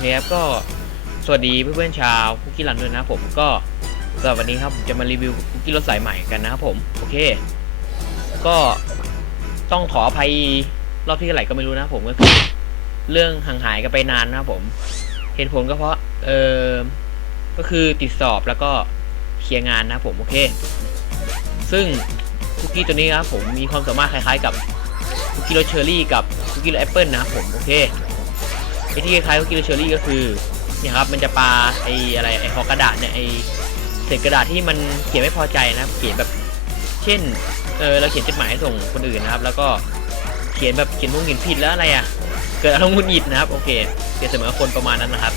เคครับก็สวัสดีเพื่อนๆชาวคุกกี้รันด้วยนะผมก็สำหรับวันนี้ครับผมจะมารีวิวคุกกี้รสสายใหม่กันนะครับผมโอเค ก็ต้องขออภัยรอบที่เท่าไหร่ก็ไม่รู้นะผมก็คือเรื่องห่างหายกันไปนานนะครับผมเหตุผลก็เพราะเออก็คือติดสอบแล้วก็เคลียร์งานนะผมโอเค ซึ่งคุกกี้ตัวนี้นะครับผมมีความสามารถคล้ายๆกับคุกกี้รสเชอร์รี่กับคุกกี้รสแอปเปิลนะครับผมโอเค ไอที่คล้ายๆกกี้รสเชอรี่ก็คือเนี่ยครับมันจะปาไออะไรไอหอกระดาษเนี่ยไอเศษกระดาษที่มันเขียนไม่พอใจนะครับเขียนแบบ เช่นเออเราเขียนจดหมายส่งคนอื่นนะครับ แล้วก็เขียนแบบเขียนมุงเขียนผิดแล้วอะไรอะเกิดอารมณ์หงุดหงิดนะครับโอเคเปรียบเสมือนคนประมาณนั้นนะครับ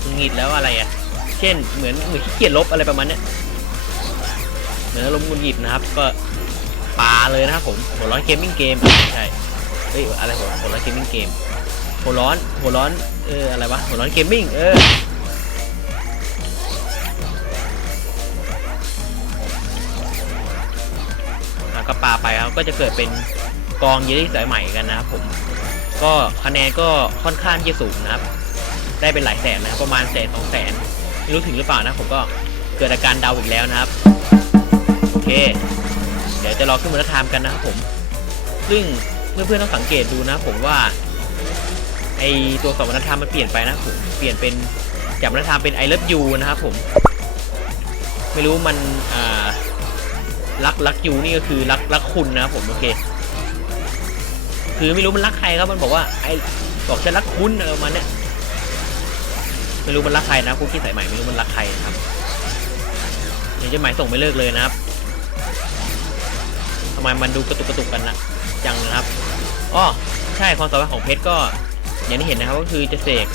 หงุดหงิดแล้วอะไรอะเช่นเหมือนเหมือนขี้เกียจลบอะไรประมาณเนี้ยเหมือนอารมณ์หงุดหงิดนะครับก็ปาเลยนะครับผมหัวร้อนเกมมิ่งเกมใช่เฮ้ยอะไรหัวหัวร้อนเกมมิ่งเกม หัวร้อนหัวร้อนเอออะไรวะหัวร้อนเกมมิ่งเอออะก็ปาไปครับก็จะเกิดเป็นกองเยลลี่สายใหม่กันนะครับผมก็คะแนนก็ค่อนข้างที่จะสูงนะครับ ได้เป็นหลายแสนนะครับ ประมาณแสนสองแสนไม่รู้ถึงหรือเปล่านะผมก็เกิดอาการเดาอีกแล้วนะครับ โอเค เดี๋ยวจะรอขึ้นมือทามกันนะครับผม ซึ่งเพื่อนๆต้องสังเกตดูนะผมว่า ไอตัวสมรรธรรมมันเปลี่ยนไปนะผมเปลี่ยนเป็นจากมรรธรรมเป็น I love you นะครับผม ไม่รู้มันอ่ารักรักยูนี่ก็คือรักรักคุณนะผมโอเค คือไม่รู้มันรักใครครับมันบอกว่าไอบอกฉันรักคุณอะไรประมาณเนี้ยไม่รู้มันรักใครนะคุกกี้สายใหม่ไม่รู้มันรักใครนะครับเดี๋ยวจะหมายส่งไม่เลิกเลยนะครับทำไมมันดูกระตุกกระตุกกันนะจังนะครับอ้อใช่ความสามารถของเพชรก็ อย่างที่เห็นนะครับก็คือจะเสก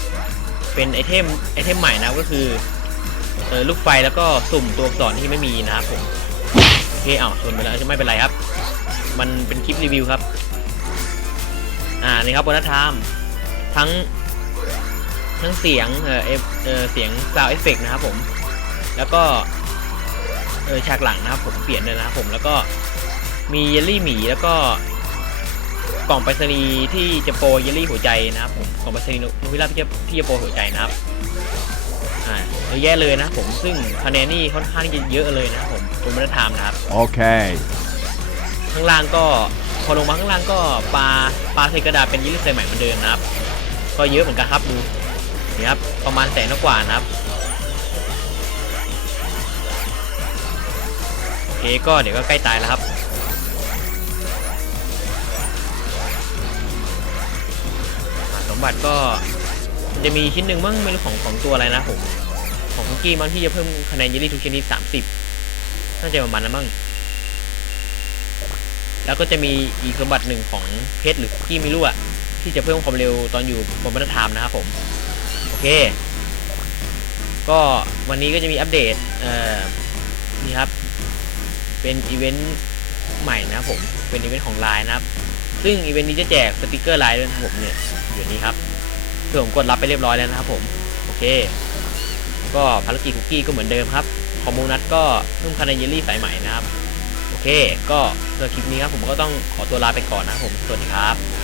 เป็นไอเทมไอเทมใหม่นะก็คือเออลูกไฟแล้วก็สุ่มตัวอักษรที่ไม่มีนะครับผมโอเคอ้าวชนไปแล้วไม่เป็นไรครับ มันเป็นคลิปรีวิวครับ อ่านี่ครับวัฒนธรรมทั้งทั้งเสียงเออเอฟเออเสียงซาวเอฟเฟกนะครับผม แล้วก็เออฉากหลังนะครับผมเปลี่ยนเลยนะครับผมแล้วก็มีเยลลี่หมีแล้วก็ กล่องไปรษณีย์ที่จะโปรเยลลี่หัวใจนะครับผมกล่องไปรษณีย์นกพิราบที่จะที่จะโปรหัวใจนะครับอ่าเยอะแย่เลยนะครับผมซึ่งคะแนนนี่ค่อนข้างที่จะเยอะเลยนะครับผมคุณมัตธรรมนะครับ Okay. ข้างล่างก็พอลงมาข้างล่างก็ปลาปลาใส่กระดาษเป็นเยลลี่ใส่ใหม่เหมือนเดิมนะครับ ก็เยอะเหมือนกันครับดูนี่ครับประมาณแสนกว่านะครับโอเคก็เดี๋ยวก็ใกล้ตายแล้วครับ มบัติก็จะมีชิ้นหนึ่งมั้งไม่รู้ของของตัวอะไรนะผมของคุกกี้มั้งที่จะเพิ่มคะแนนเยลลี่ทุกชนิดสามสิบน่าจะประมาณนั้นมั้งแล้วก็จะมีอีกสมบัติหนึ่งของเพชรหรือคุกกี้ไม่รู้อะที่จะเพิ่มความเร็วตอนอยู่บนบรรทัดนะครับผมโอเค ก็วันนี้ก็จะมีอัปเดตเอ่อนี่ครับ เป็นอีเวนต์ใหม่นะครับผมเป็นอีเวนต์ของไลน์นะครับ ซึ่งอีเวนต์นี้จะแจกสติกเกอร์ไลน์ด้วยนะผมเนี่ย อยู่นี้ครับเพื่อผมกดรับไปเรียบร้อยแล้วนะครับผมโอเค ก็ภารกิจคุกกี้ก็เหมือนเดิมครับคอมมูนัทก็นุ่มคานาเยลลี่สายใหม่นะครับ โอเค ก็สำหรับคลิปนี้ครับผมก็ต้องขอตัวลาไปก่อนนะครับผมสวัสดีครับ